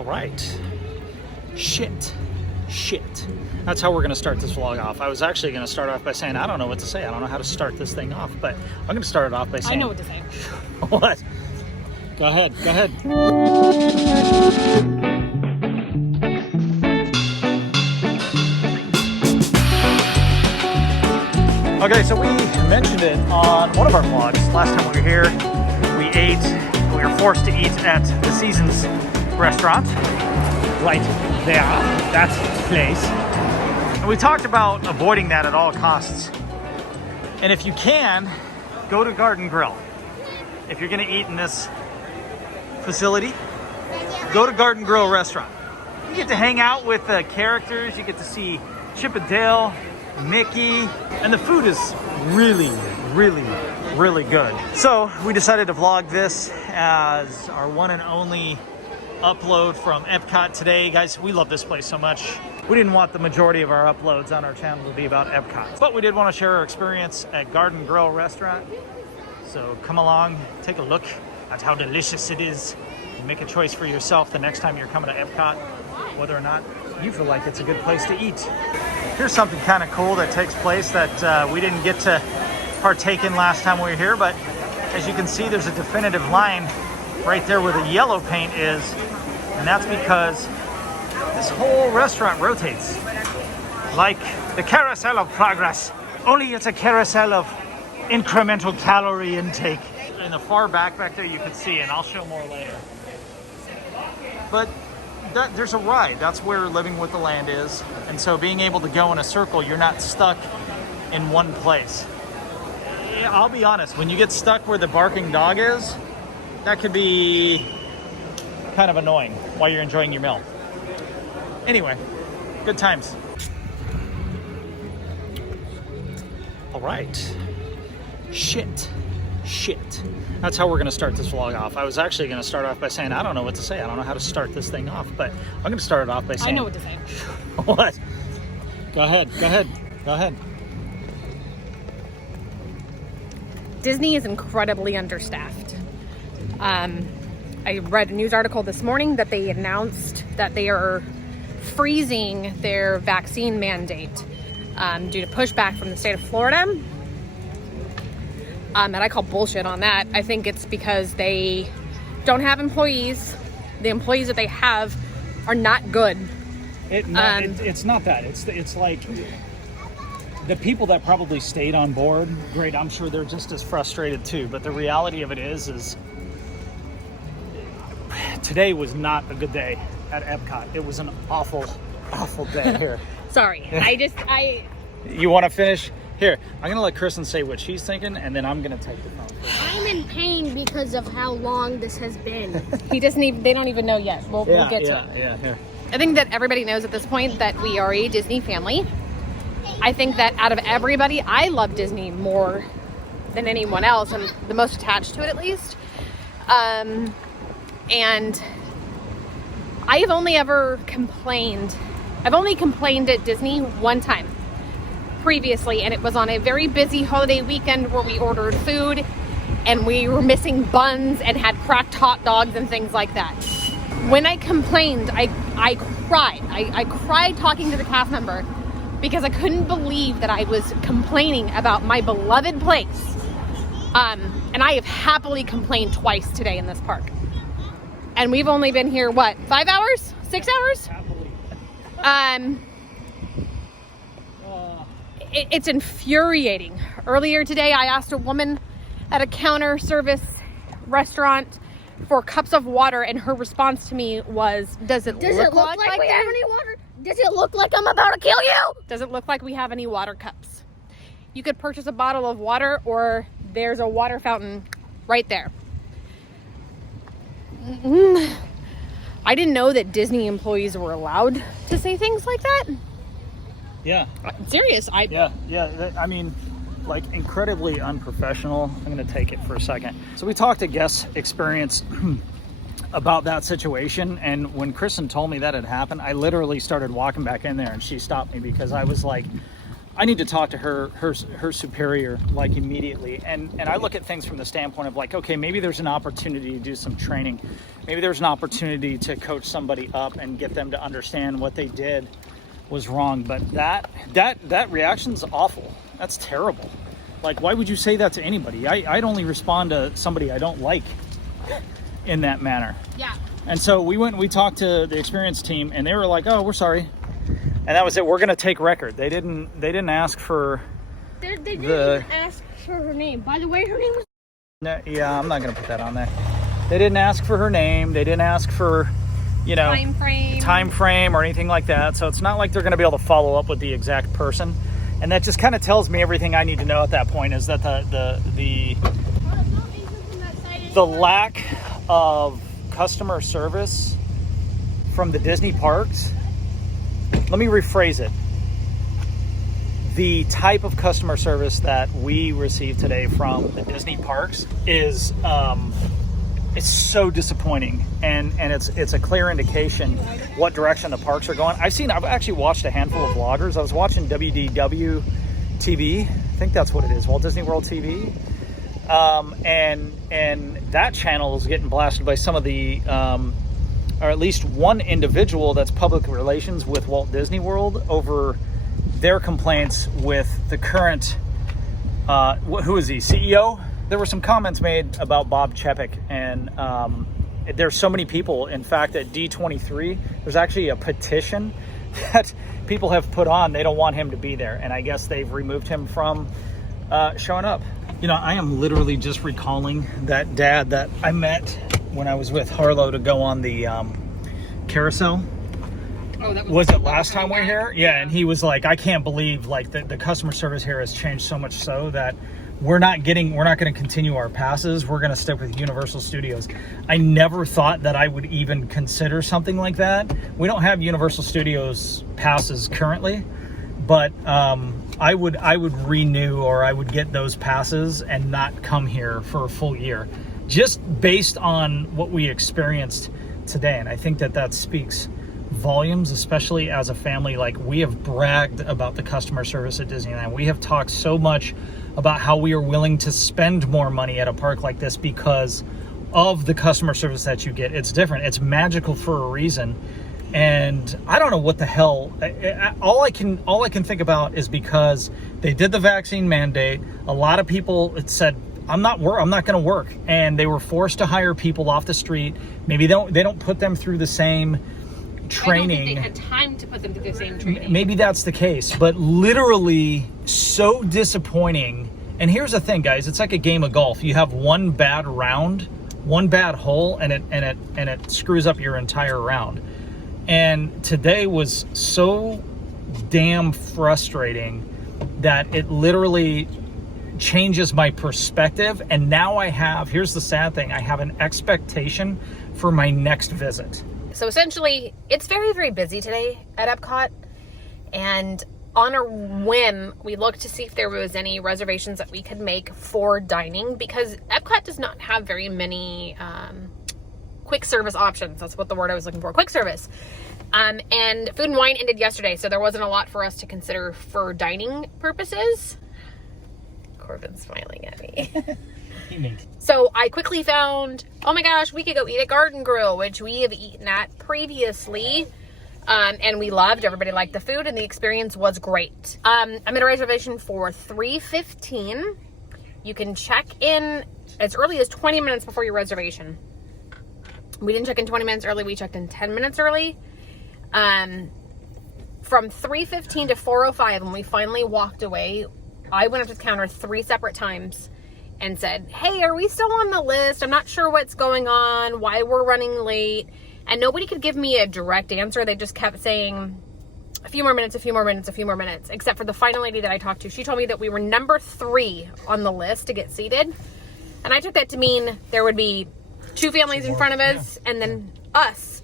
All right. Shit. That's how we're going to start this vlog off. I was actually going to start off by saying, I don't know what to say. I don't know how to start this thing off, but I'm going to start it off by saying... I know what to say. What? Go ahead. Okay, so we mentioned it on one of our vlogs. Last time we were here, we were forced to eat at the Seasons restaurant. Right there, that place. And we talked about avoiding that at all costs. And if you can, go to Garden Grill. If you're gonna eat in this facility, go to Garden Grill restaurant. You get to hang out with the characters, you get to see Chip and Dale, Mickey, and the food is really good. So we decided to vlog this as our one and only upload from Epcot today. Guys, we love this place so much. We didn't want the majority of our uploads on our channel to be about Epcot, but we did want to share our experience at Garden Grill restaurant. So come along, take a look at how delicious it is, and make a choice for yourself the next time you're coming to Epcot, whether or not you feel like it's a good place to eat. Here's something kind of cool that takes place that we didn't get to partake in last time we were here, but as you can see, there's a definitive line right there where the yellow paint is, and that's because this whole restaurant rotates like the carousel of progress, only it's a carousel of incremental calorie intake. In the far back there you can see, and I'll show more later, but there's a ride. That's where Living with the Land is, and so being able to go in a circle, you're not stuck in one place. I'll be honest, when you get stuck where the barking dog is, that could be kind of annoying while you're enjoying your meal. Anyway, good times. All right. Shit. That's how we're going to start this vlog off. I was actually going to start off by saying, I don't know what to say. I don't know how to start this thing off, but I'm going to start it off by saying... I know what to say. What? Go ahead. Disney is incredibly understaffed. I read a news article this morning that they announced that they are freezing their vaccine mandate due to pushback from the state of Florida. And I call bullshit on that. I think it's because they don't have employees. The employees that they have are not good. It's not that. It's like the people that probably stayed on board, great, I'm sure they're just as frustrated too. But the reality of it is today was not a good day at Epcot. It was an awful day here. Sorry, You want to finish? Here, I'm going to let Kristen say what she's thinking, and then I'm going to take the phone. I'm in pain because of how long this has been. they don't even know yet. We'll get to it. Yeah, here. I think that everybody knows at this point that we are a Disney family. I think that out of everybody, I love Disney more than anyone else. I'm the most attached to it, at least. And I have only complained at Disney one time previously, and it was on a very busy holiday weekend where we ordered food and we were missing buns and had cracked hot dogs and things like that. When I complained, I cried. I cried talking to the cast member because I couldn't believe that I was complaining about my beloved place. And I have happily complained twice today in this park. And we've only been here, 5 hours? 6 hours? It's infuriating. Earlier today, I asked a woman at a counter service restaurant for cups of water, and her response to me was, Does it look like we have any water? Does it look like I'm about to kill you? Does it look like we have any water cups? You could purchase a bottle of water, or there's a water fountain right there. I didn't know that Disney employees were allowed to say things like that. Yeah. I'm serious. Yeah. I mean, like, incredibly unprofessional. I'm going to take it for a second. So we talked to guest experience about that situation, and when Kristen told me that had happened, I literally started walking back in there, and she stopped me because I was like, I need to talk to her superior like immediately. And I look at things from the standpoint of like, okay, maybe there's an opportunity to do some training. Maybe there's an opportunity to coach somebody up and get them to understand what they did was wrong. But that reaction's awful. That's terrible. Like, why would you say that to anybody? I'd only respond to somebody I don't like in that manner. Yeah. And so we went and we talked to the experience team, and they were like, "Oh, we're sorry," and that was it. We're gonna take record. They didn't ask for. They didn't even ask for her name. By the way, her name was. No, yeah, I'm not gonna put that on there. They didn't ask for her name. They didn't ask for, time frame or anything like that. So it's not like they're gonna be able to follow up with the exact person, and that just kind of tells me everything I need to know at that point. Is that the lack of customer service from the Disney parks. Let me rephrase it. The type of customer service that we received today from the Disney parks is it's so disappointing, and it's a clear indication what direction the parks are going. I've actually watched a handful of vloggers. I was watching WDW TV. I think that's what it is, Walt Disney World TV. And that channel is getting blasted by some of the, or at least one individual that's public relations with Walt Disney World over their complaints with the current, who is he, CEO? There were some comments made about Bob Chapek, and there's so many people. In fact, at D23, there's actually a petition that people have put on. They don't want him to be there, and I guess they've removed him from showing up. I am literally just recalling that dad that I met when I was with Harlow to go on the carousel. Oh, that was it last time we were here? Yeah, and he was like, I can't believe like the customer service here has changed so much so that we're not going to continue our passes. We're going to stick with Universal Studios. I never thought that I would even consider something like that. We don't have Universal Studios passes currently, but I would renew, or I would get those passes and not come here for a full year, just based on what we experienced today. And I think that speaks volumes, especially as a family. Like, we have bragged about the customer service at Disneyland. We have talked so much about how we are willing to spend more money at a park like this because of the customer service that you get. It's different. It's magical for a reason. And I don't know what the hell. All I can think about is because they did the vaccine mandate. A lot of people said, I'm not going to work, and they were forced to hire people off the street. Maybe they don't put them through the same training. I don't think they had time to put them through the same training. Maybe that's the case, but literally so disappointing. And here's the thing, guys. It's like a game of golf. You have one bad round, one bad hole, and it screws up your entire round. And today was so damn frustrating that it literally changes my perspective. And now here's the sad thing, I have an expectation for my next visit. So essentially, it's very, very busy today at Epcot. And on a whim, we looked to see if there was any reservations that we could make for dining, because Epcot does not have very many quick service options. That's what the word I was looking for, quick service. And Food and Wine ended yesterday, so there wasn't a lot for us to consider for dining purposes. Corbin's smiling at me. So I quickly found, oh my gosh, we could go eat at Garden Grill, which we have eaten at previously. And we loved, everybody liked the food, and the experience was great. I made a reservation for 3:15. You can check in as early as 20 minutes before your reservation. We didn't check in 20 minutes early, we checked in 10 minutes early. From 3:15 to 4:05, when we finally walked away, I went up to the counter 3 separate times and said, hey, are we still on the list? I'm not sure what's going on, why we're running late. And nobody could give me a direct answer. They just kept saying a few more minutes, a few more minutes, a few more minutes, except for the final lady that I talked to. She told me that we were number 3 on the list to get seated. And I took that to mean there would be 2 families in front of us and then us.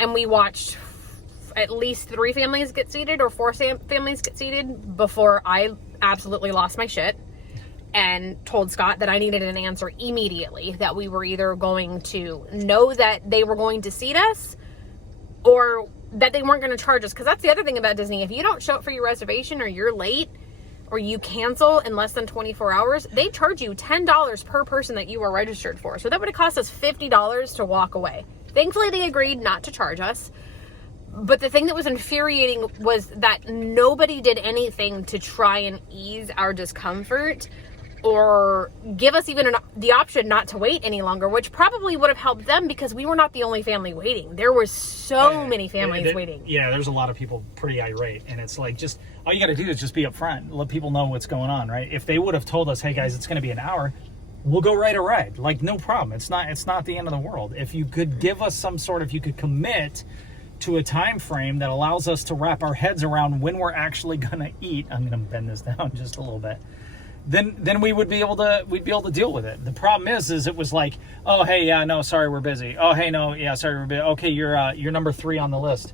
And we watched at least 3 families get seated or 4 families get seated before I absolutely lost my shit and told Scott that I needed an answer immediately, that we were either going to know that they were going to seat us or that they weren't going to charge us. Because that's the other thing about Disney. If you don't show up for your reservation or you're late, or you cancel in less than 24 hours, they charge you $10 per person that you are registered for. So that would have cost us $50 to walk away. Thankfully, they agreed not to charge us. But the thing that was infuriating was that nobody did anything to try and ease our discomfort or give us even the option not to wait any longer, which probably would have helped them because we were not the only family waiting. There were so many families waiting. Yeah, there's a lot of people pretty irate, and it's like, just all you got to do is just be upfront, let people know what's going on, right? If they would have told us, hey guys, it's going to be an hour, we'll go right a ride. Like, no problem. It's not the end of the world. If you could give us some sort of, you could commit to a time frame that allows us to wrap our heads around when we're actually going to eat. I'm going to bend this down just a little bit. Then we'd be able to deal with it. The problem is it was like, oh hey, yeah, no, sorry, we're busy. Oh hey, no, yeah, sorry, we're busy. Okay, you're number 3 on the list.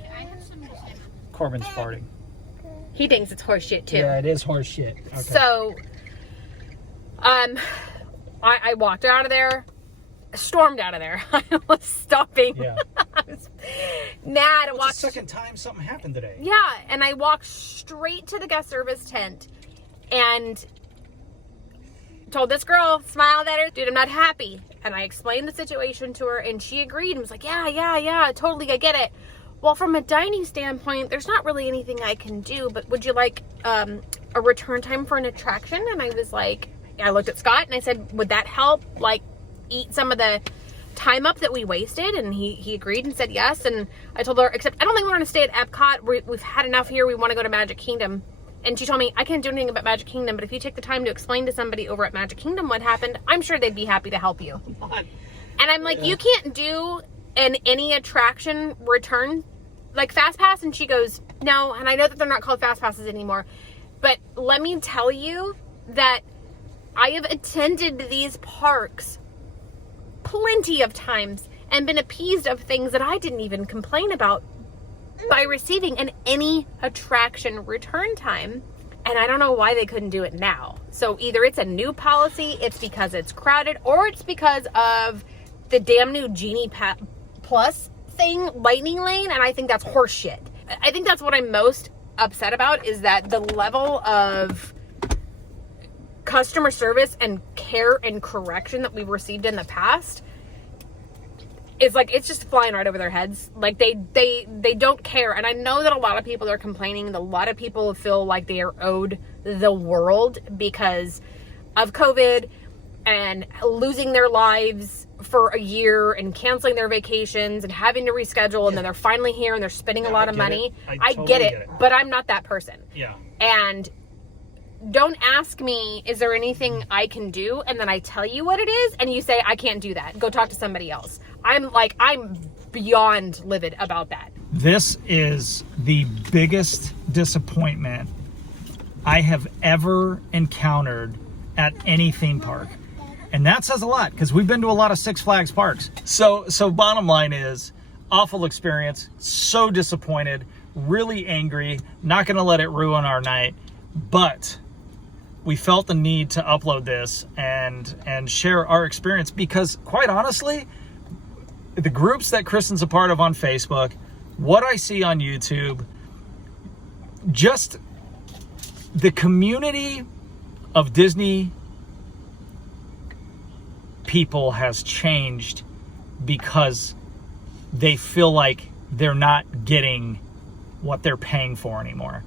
I have some to say. Corbin's farting. He thinks it's horse shit too. Yeah, it is horse shit. Okay. So, I walked out of there, stormed out of there. I was stopping. Yeah. I was mad. I walked. It's the second time something happened today. Yeah, and I walked straight to the guest service tent and told this girl, smiled at her, dude, I'm not happy. And I explained the situation to her, and she agreed and was like, yeah, totally, I get it. Well, from a dining standpoint, there's not really anything I can do, but would you like a return time for an attraction? And I was like, I looked at Scott and I said, would that help, like, eat some of the time up that we wasted? And he agreed and said yes. And I told her, except I don't think we're going to stay at Epcot. We've had enough here. We want to go to Magic Kingdom. And she told me, I can't do anything about Magic Kingdom, but if you take the time to explain to somebody over at Magic Kingdom what happened, I'm sure they'd be happy to help you. And I'm like, you can't do any attraction return, like Fast Pass? And she goes, no. And I know that they're not called Fast Passes anymore, but let me tell you that I have attended these parks plenty of times and been appeased of things that I didn't even complain about by receiving any attraction return time. And I don't know why they couldn't do it now. So either it's a new policy, it's because it's crowded, or it's because of the damn new Genie Plus thing, Lightning Lane, and I think that's horse shit. I think that's what I'm most upset about, is that the level of customer service and care and correction that we've received in the past is like, it's just flying right over their heads. Like they don't care. And I know that a lot of people are complaining. A lot of people feel like they are owed the world because of COVID and losing their lives for a year and canceling their vacations and having to reschedule. And then they're finally here and they're spending a lot of money. I totally get it, but I'm not that person. Yeah. And don't ask me, is there anything I can do? And then I tell you what it is, and you say, I can't do that. Go talk to somebody else. I'm beyond livid about that. This is the biggest disappointment I have ever encountered at any theme park. And that says a lot, because we've been to a lot of Six Flags parks. So bottom line is, awful experience, so disappointed, really angry, not gonna let it ruin our night, but we felt the need to upload this and share our experience, because quite honestly, the groups that Kristen's a part of on Facebook, what I see on YouTube, just the community of Disney people has changed because they feel like they're not getting what they're paying for anymore.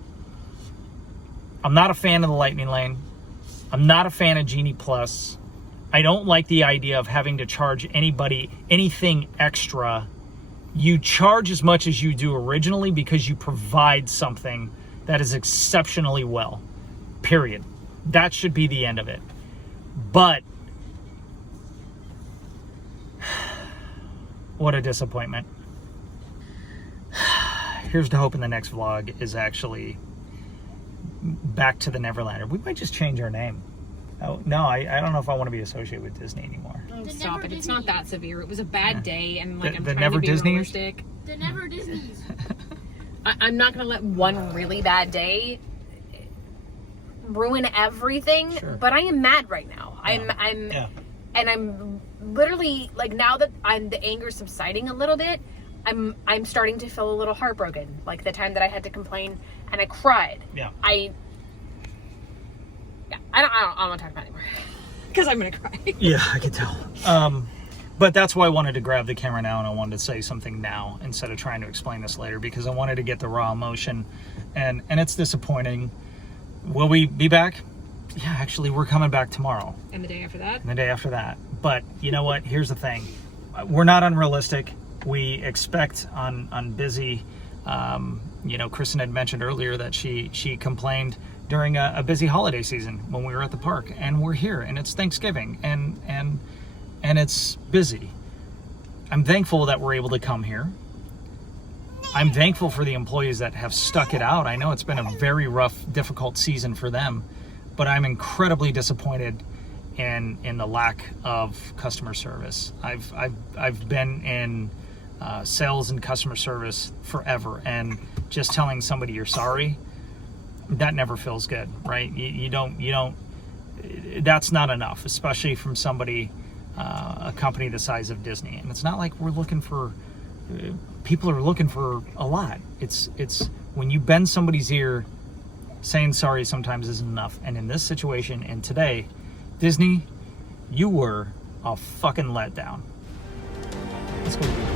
I'm not a fan of the Lightning Lane. I'm not a fan of Genie Plus. I don't like the idea of having to charge anybody anything extra. You charge as much as you do originally because you provide something that is exceptionally well. Period. That should be the end of it. But what a disappointment. Here's to hoping the next vlog is actually back to the Neverlander. We might just change our name. Oh, no, I don't know if I want to be associated with Disney anymore. Oh, stop it. It's not that severe. It was a bad day, and like I'm the trying Never to be Disney? realistic. The Never Disneys. I'm not going to let one really bad day ruin everything, Sure. but I am mad right now. And I'm literally, like, now that the anger subsiding a little bit, I'm starting to feel a little heartbroken. Like the time that I had to complain and I cried. Yeah. I don't want to talk about it anymore. Because I'm going to cry. Yeah, I can tell. But that's why I wanted to grab the camera now, and I wanted to say something now instead of trying to explain this later, because I wanted to get the raw emotion, and it's disappointing. Will we be back? Yeah, actually, we're coming back tomorrow. And the day after that? And the day after that. But you know what? Here's the thing. We're not unrealistic. We expect on busy, Kristen had mentioned earlier that she complained during a busy holiday season when we were at the park, and we're here, and it's Thanksgiving, and it's busy. I'm thankful that we're able to come here. I'm thankful for the employees that have stuck it out. I know it's been a very rough, difficult season for them, but I'm incredibly disappointed in the lack of customer service. I've been in sales and customer service forever, and just telling somebody you're sorry, that never feels good, right? You don't. That's not enough, especially from somebody, a company the size of Disney. And it's not like we're looking for. People are looking for a lot. It's when you bend somebody's ear, saying sorry sometimes isn't enough. And in this situation, and today, Disney, you were a fucking letdown. Let's go.